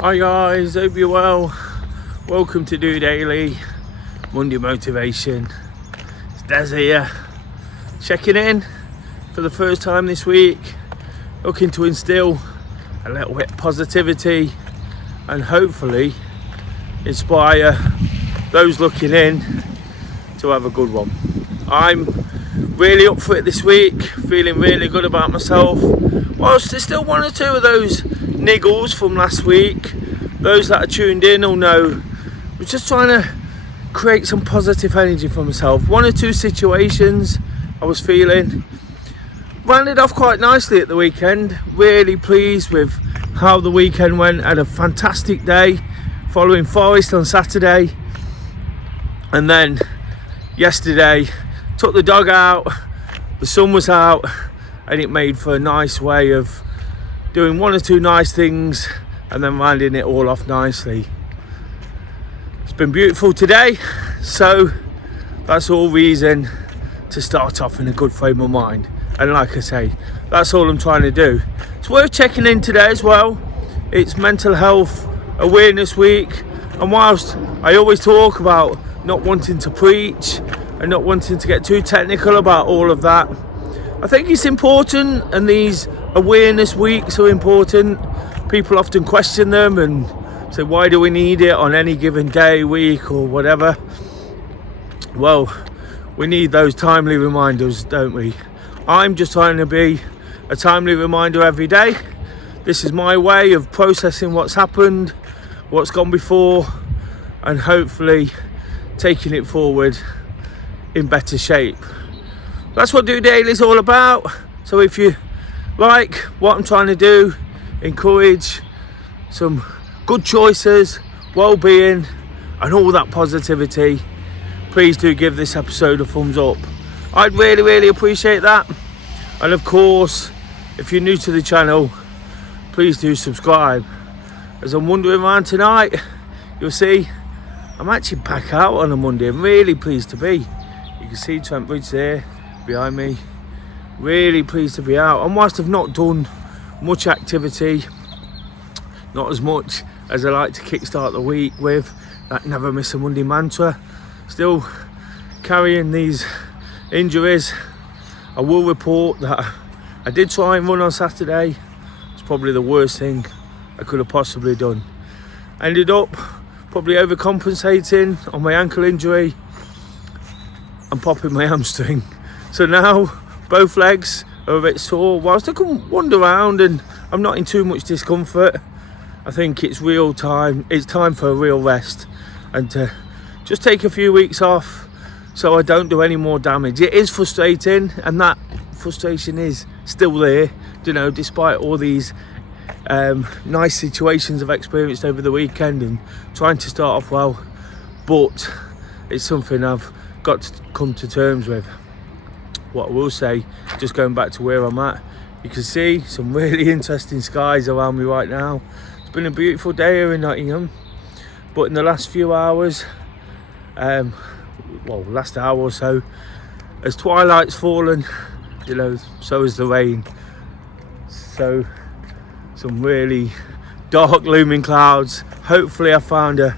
Hi guys, hope you're well. Welcome to DOdaily, Monday Motivation. It's Des here, checking in for the first time this week, looking to instill a little bit of positivity and hopefully inspire those looking in to have a good one. I'm really up for it this week, feeling really good about myself. Whilst there's still one or two of those niggles from last week, those that are tuned in will know we're just trying to create some positive energy for myself. One or two situations I was feeling rounded off quite nicely at the weekend. Really pleased with how the weekend went. Had a fantastic day following Forest on Saturday, and then yesterday took the dog out, the sun was out, and it made for a nice way of doing one or two nice things and then rounding it all off nicely. It's been beautiful today, so that's all reason to start off in a good frame of mind. And like I say, that's all I'm trying to do. It's worth checking in today as well. It's Mental Health Awareness Week, and whilst I always talk about not wanting to preach and not wanting to get too technical about all of that, I think it's important, and these awareness weeks are important. People often question them and say, why do we need it on any given day, week or whatever? Well, we need those timely reminders, don't we? I'm just trying to be a timely reminder every day. This is my way of processing what's happened, what's gone before, and hopefully taking it forward in better shape. That's what DOdaily is all about. So if you like what I'm trying to do, encourage some good choices, well-being and all that positivity, please do give this episode a thumbs up. I'd really appreciate that. And of course, if you're new to the channel, please do subscribe. As I'm wandering around tonight, you'll see I'm actually back out on a Monday. I'm really pleased to be. You can see Trent Bridge there behind me. Really pleased to be out, and whilst I've not done much activity, not as much as I like to kickstart the week with that never miss a Monday mantra, still carrying these injuries, I will report that I did try and run on Saturday. It's probably the worst thing I could have possibly done. Ended up probably overcompensating on my ankle injury and popping my hamstring. So now both legs are a bit sore. Whilst I can wander around and I'm not in too much discomfort, I think it's real time. It's time for a real rest and to just take a few weeks off so I don't do any more damage. It is frustrating, and that frustration is still there, you know, despite all these nice situations I've experienced over the weekend and trying to start off well. But it's something I've got to come to terms with. What I will say, just going back to where I'm at, you can see some really interesting skies around me right now. It's been a beautiful day here in Nottingham, but in the last few hours, last hour or so, as twilight's fallen, you know, so has the rain. So some really dark looming clouds. Hopefully I found a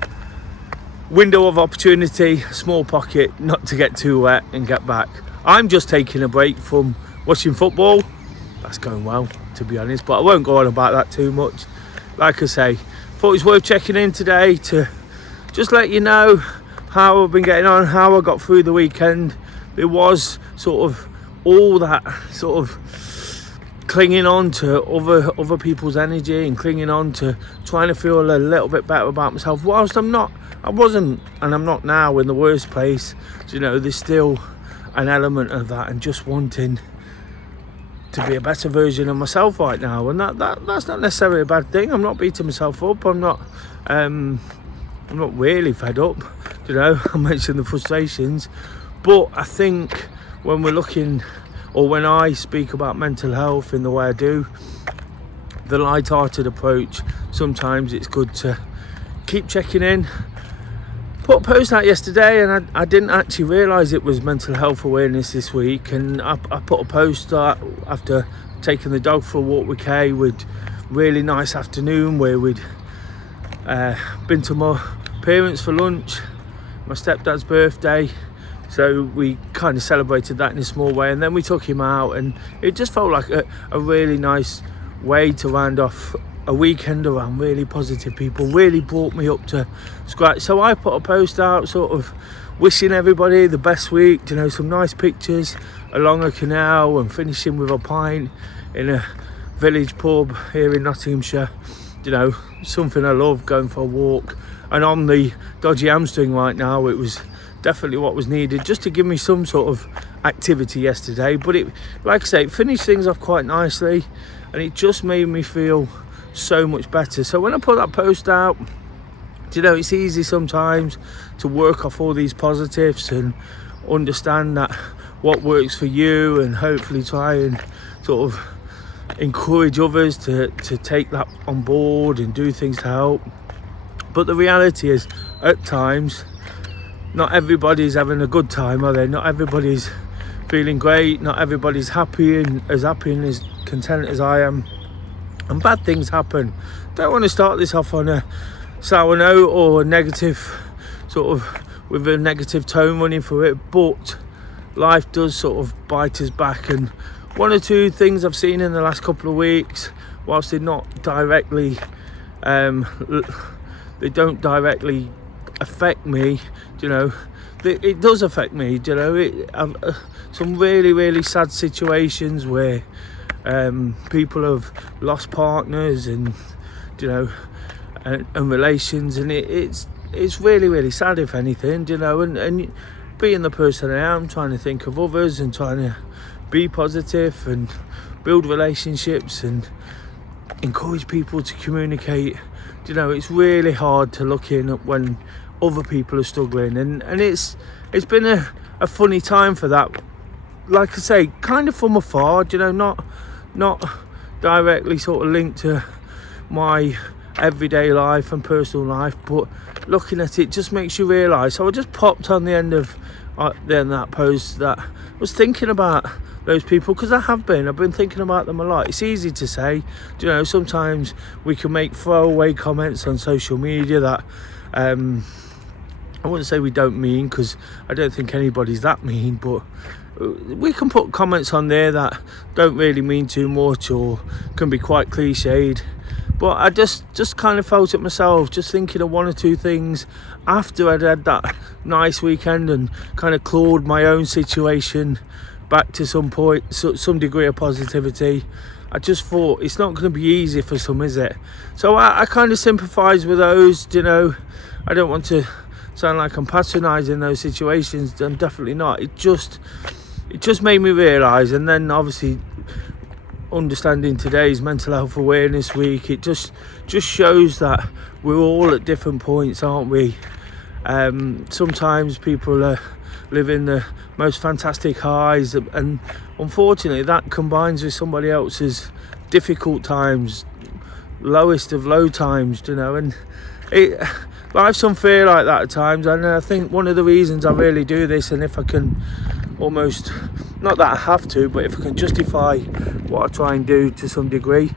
window of opportunity, small pocket, not to get too wet and get back. I'm just taking a break from watching football. That's going well, to be honest, but I won't go on about that too much. Like I say, thought it was worth checking in today to just let you know how I've been getting on, how I got through the weekend. There was sort of all that sort of clinging on to other people's energy and clinging on to trying to feel a little bit better about myself. Whilst I wasn't and I'm not now in the worst place, you know, there's still an element of that and just wanting to be a better version of myself right now, and that's not necessarily a bad thing. I'm not beating myself up. I'm not really fed up, you know. I mentioned the frustrations, but I think when we're looking, or when I speak about mental health in the way I do, the light-hearted approach, sometimes it's good to keep checking in. Put a post out yesterday, and I didn't actually realise it was mental health awareness this week, and I put a post after taking the dog for a walk with Kay, with really nice afternoon where we'd been to my parents for lunch, my stepdad's birthday, so we kind of celebrated that in a small way, and then we took him out, and it just felt like a really nice way to round off a weekend around really positive people. Really brought me up to scratch. So I put a post out sort of wishing everybody the best week, you know, some nice pictures along a canal and finishing with a pint in a village pub here in Nottinghamshire. You know, something I love, going for a walk. And on the dodgy hamstring right now, it was definitely what was needed just to give me some sort of activity yesterday. But it, like I say, it finished things off quite nicely, and it just made me feel so much better. So when I put that post out, you know, it's easy sometimes to work off all these positives and understand that what works for you, and hopefully try and sort of encourage others to take that on board and do things to help. But the reality is, at times, not everybody's having a good time, are they? Not everybody's feeling great, not everybody's happy and as content as I am, and bad things happen. Don't want to start this off on a sour note or a negative sort of, with a negative tone running through it, but life does sort of bite us back. And one or two things I've seen in the last couple of weeks, whilst they're not directly they don't directly affect me, you know, it does affect me, you know. Some really sad situations where people have lost partners and, you know, and relations, and it's really sad, if anything, you know. And being the person I am, trying to think of others and trying to be positive and build relationships and encourage people to communicate, you know, it's really hard to look in when other people are struggling, and it's been a funny time for that. Like I say, kind of from afar, you know, not directly sort of linked to my everyday life and personal life, but looking at it just makes you realise. So I just popped on the end of that post that I was thinking about those people, because I've been thinking about them a lot. It's easy to say, you know, sometimes we can make throwaway comments on social media that I wouldn't say we don't mean, because I don't think anybody's that mean, but we can put comments on there that don't really mean too much or can be quite cliched. But I just kind of felt it myself, just thinking of one or two things after I'd had that nice weekend and kind of clawed my own situation back to some degree of positivity. I just thought it's not going to be easy for some, is it? So I kind of sympathise with those, you know. I don't want to sound like I'm patronising those situations. I'm definitely not. It just made me realise, and then obviously understanding today's mental health awareness week, it just shows that we're all at different points, aren't we? Sometimes people are living the most fantastic highs, and unfortunately that combines with somebody else's difficult times, lowest of low times, you know. And life's unfair like that at times, and I think one of the reasons I really do this, and if I can almost, not that I have to, but if I can justify what I try and do to some degree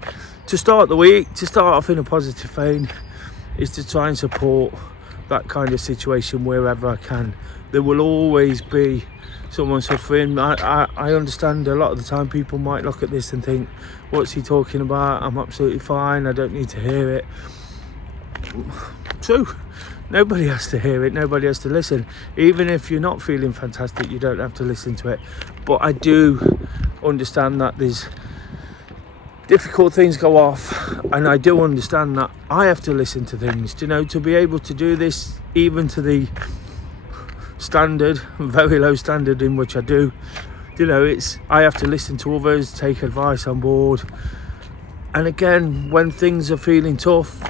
to start the week, to start off in a positive vein, is to try and support that kind of situation wherever I can. There will always be someone suffering. I understand a lot of the time people might look at this and think, what's he talking about? I'm absolutely fine, I don't need to hear it. True. Nobody has to hear it, nobody has to listen. Even if you're not feeling fantastic, you don't have to listen to it. But I do understand that there's difficult things go off, and I do understand that I have to listen to things, you know, to be able to do this, even to the standard, very low standard in which I do. You know, I have to listen to others, take advice on board. And again, when things are feeling tough,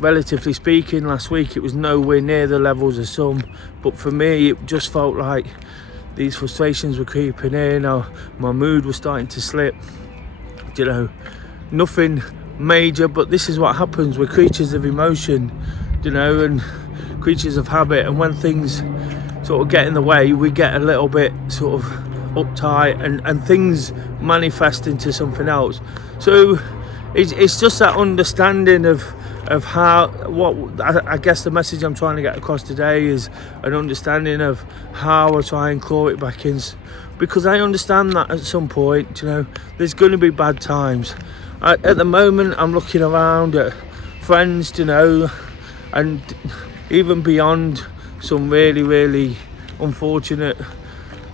relatively speaking, last week it was nowhere near the levels of some, but for me it just felt like these frustrations were creeping in, my mood was starting to slip, you know. Nothing major, but this is what happens. We're creatures of emotion, you know, and creatures of habit, and when things sort of get in the way, we get a little bit sort of uptight, and things manifest into something else. So it's just that understanding of of I guess the message I'm trying to get across today is an understanding of how I try and claw it back in, because I understand that at some point, there's going to be bad times. At the moment, I'm looking around at friends, and even beyond some really, really unfortunate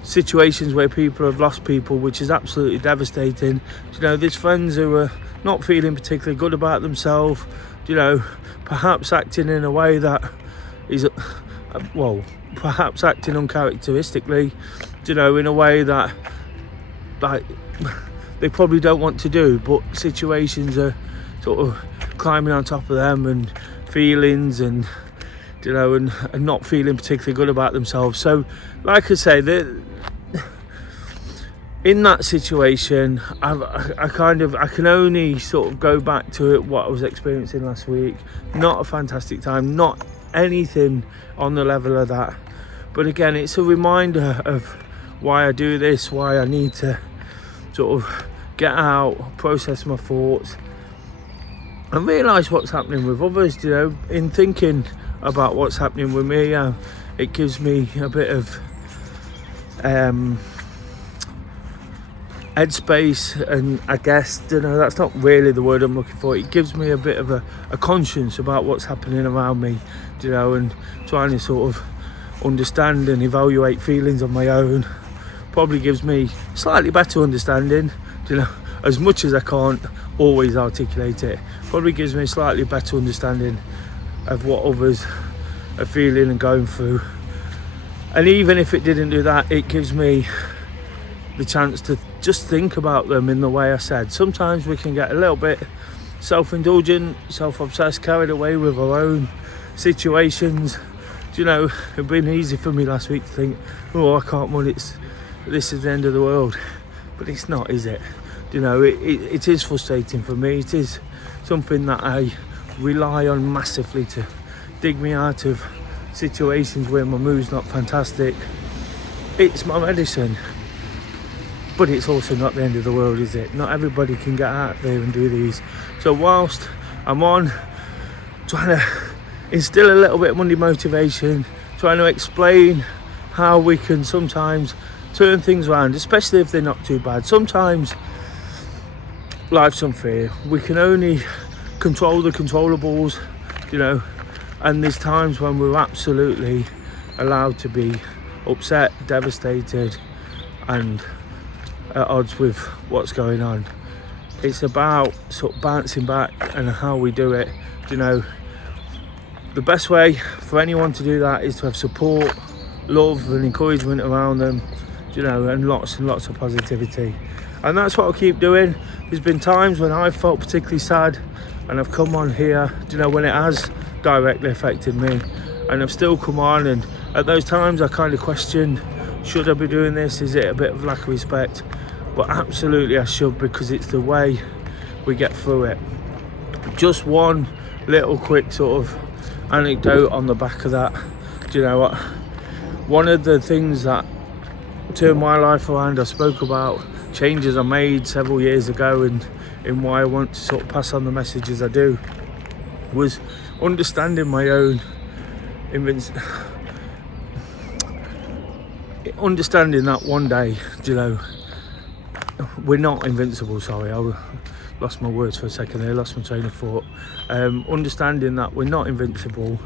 situations where people have lost people, which is absolutely devastating. There's friends who are not feeling particularly good about themselves, perhaps acting in a way that is, perhaps acting uncharacteristically, in a way that, like, they probably don't want to do, but situations are sort of climbing on top of them, and feelings, and and not feeling particularly good about themselves. So, like I say, in that situation, I can only sort of go back to what I was experiencing last week. Not a fantastic time, not anything on the level of that. But again, it's a reminder of why I do this, why I need to sort of get out, process my thoughts, and realise what's happening with others. In thinking about what's happening with me, it gives me a bit of headspace, and I guess that's not really the word I'm looking for. It gives me a bit of a conscience about what's happening around me, and trying to sort of understand and evaluate feelings on my own probably gives me slightly better understanding, as much as I can't always articulate it. Probably gives me a slightly better understanding of what others are feeling and going through. And even if it didn't do that, it gives me the chance to just think about them in the way I said. Sometimes we can get a little bit self-indulgent, self-obsessed, carried away with our own situations. It'd been easy for me last week to think, I can't win, this is the end of the world. But it's not, is it? It is frustrating for me. It is something that I rely on massively to dig me out of situations where my mood's not fantastic. It's my medicine. But it's also not the end of the world, is it? Not everybody can get out there and do these. So whilst I'm on trying to instill a little bit of Monday motivation, trying to explain how we can sometimes turn things around, especially if they're not too bad. Sometimes life's unfair. We can only control the controllables, and there's times when we're absolutely allowed to be upset, devastated, and at odds with what's going on. It's about sort of bouncing back and how we do it. The best way for anyone to do that is to have support, love and encouragement around them, and lots of positivity. And that's what I'll keep doing. There's been times when I've felt particularly sad and I've come on here, when it has directly affected me, and I've still come on, and at those times I kind of question, should I be doing this? Is it a bit of lack of respect? But absolutely I should, because it's the way we get through it. Just one little quick sort of anecdote on the back of that. Do you know what? One of the things that turned my life around, I spoke about changes I made several years ago, and in why I want to sort of pass on the messages I do, was understanding my own understanding that one day, we're not invincible. Sorry, I lost my words for a second there, lost my train of thought. Understanding that we're not invincible.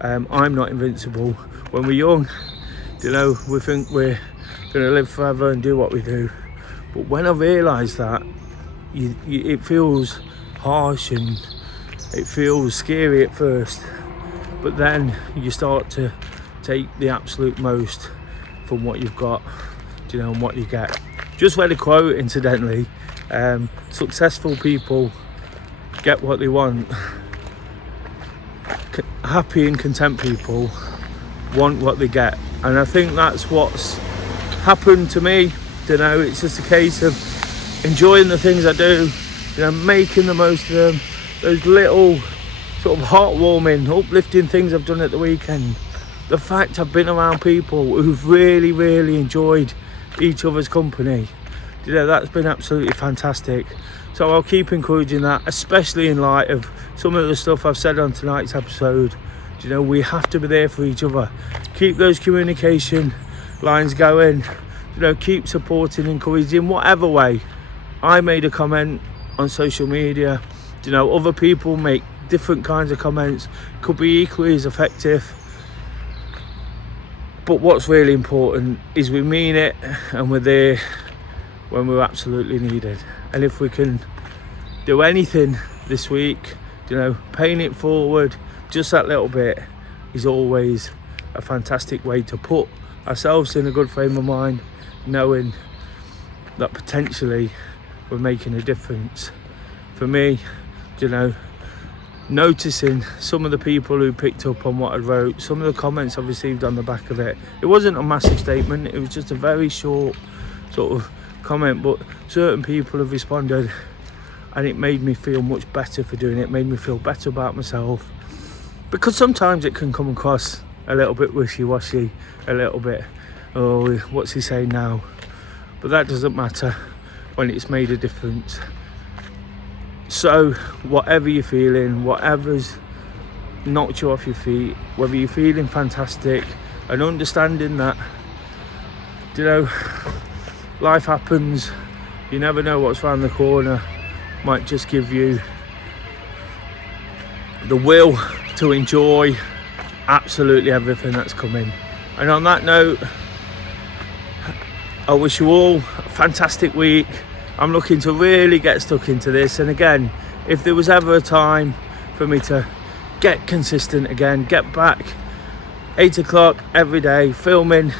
I'm not invincible. When we're young, we think we're going to live forever and do what we do. But when I realised that, it feels harsh and it feels scary at first. But then you start to take the absolute most from what you've got, and what you get. Just read a quote, incidentally. Successful people get what they want. Happy and content people want what they get. And I think that's what's happened to me. It's just a case of enjoying the things I do, making the most of them. Those little sort of heartwarming, uplifting things I've done at the weekend. The fact I've been around people who've really, really enjoyed each other's company. That's been absolutely fantastic. So I'll keep encouraging that, especially in light of some of the stuff I've said on tonight's episode. We have to be there for each other. Keep those communication lines going. Keep supporting, encouraging, whatever way. I made a comment on social media. Other people make different kinds of comments, could be equally as effective. But what's really important is we mean it and we're there when we're absolutely needed. And if we can do anything this week, paying it forward just that little bit is always a fantastic way to put ourselves in a good frame of mind, knowing that potentially we're making a difference. For me, noticing some of the people who picked up on what I wrote, some of the comments I received on the back of it. It wasn't a massive statement, it was just a very short sort of comment, but certain people have responded and it made me feel much better for doing it, made me feel better about myself, because sometimes it can come across a little bit wishy-washy, a little bit, oh, what's he saying now? But that doesn't matter when it's made a difference. So whatever you're feeling, whatever's knocked you off your feet, whether you're feeling fantastic and understanding that life happens, you never know what's around the corner, might just give you the will to enjoy absolutely everything that's coming. And on that note, I wish you all a fantastic week. I'm looking to really get stuck into this, and again, if there was ever a time for me to get consistent again, get back 8 o'clock every day, filming,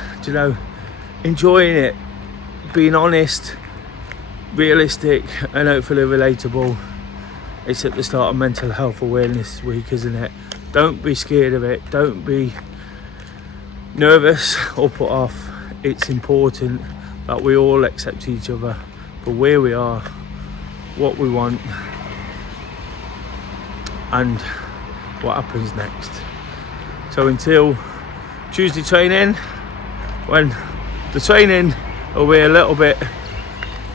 enjoying it, being honest, realistic and hopefully relatable, it's at the start of Mental Health Awareness Week, isn't it? Don't be scared of it, don't be nervous or put off. It's important that we all accept each other for where we are, what we want, and what happens next. So until Tuesday training, when the training will be a little bit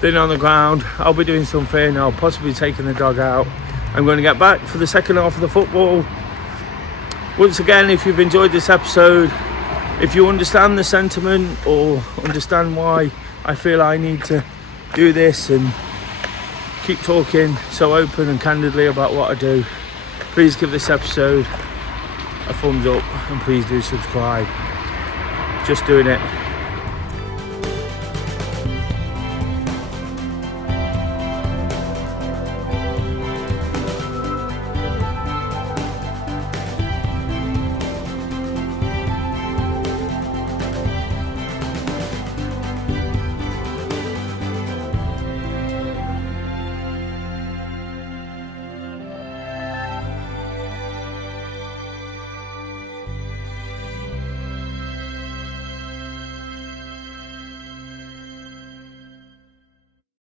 thin on the ground, I'll be doing something, I'll possibly taking the dog out. I'm going to get back for the second half of the football. Once again, if you've enjoyed this episode, if you understand the sentiment or understand why I feel I need to do this and keep talking so open and candidly about what I do, please give this episode a thumbs up and please do subscribe. Just doing it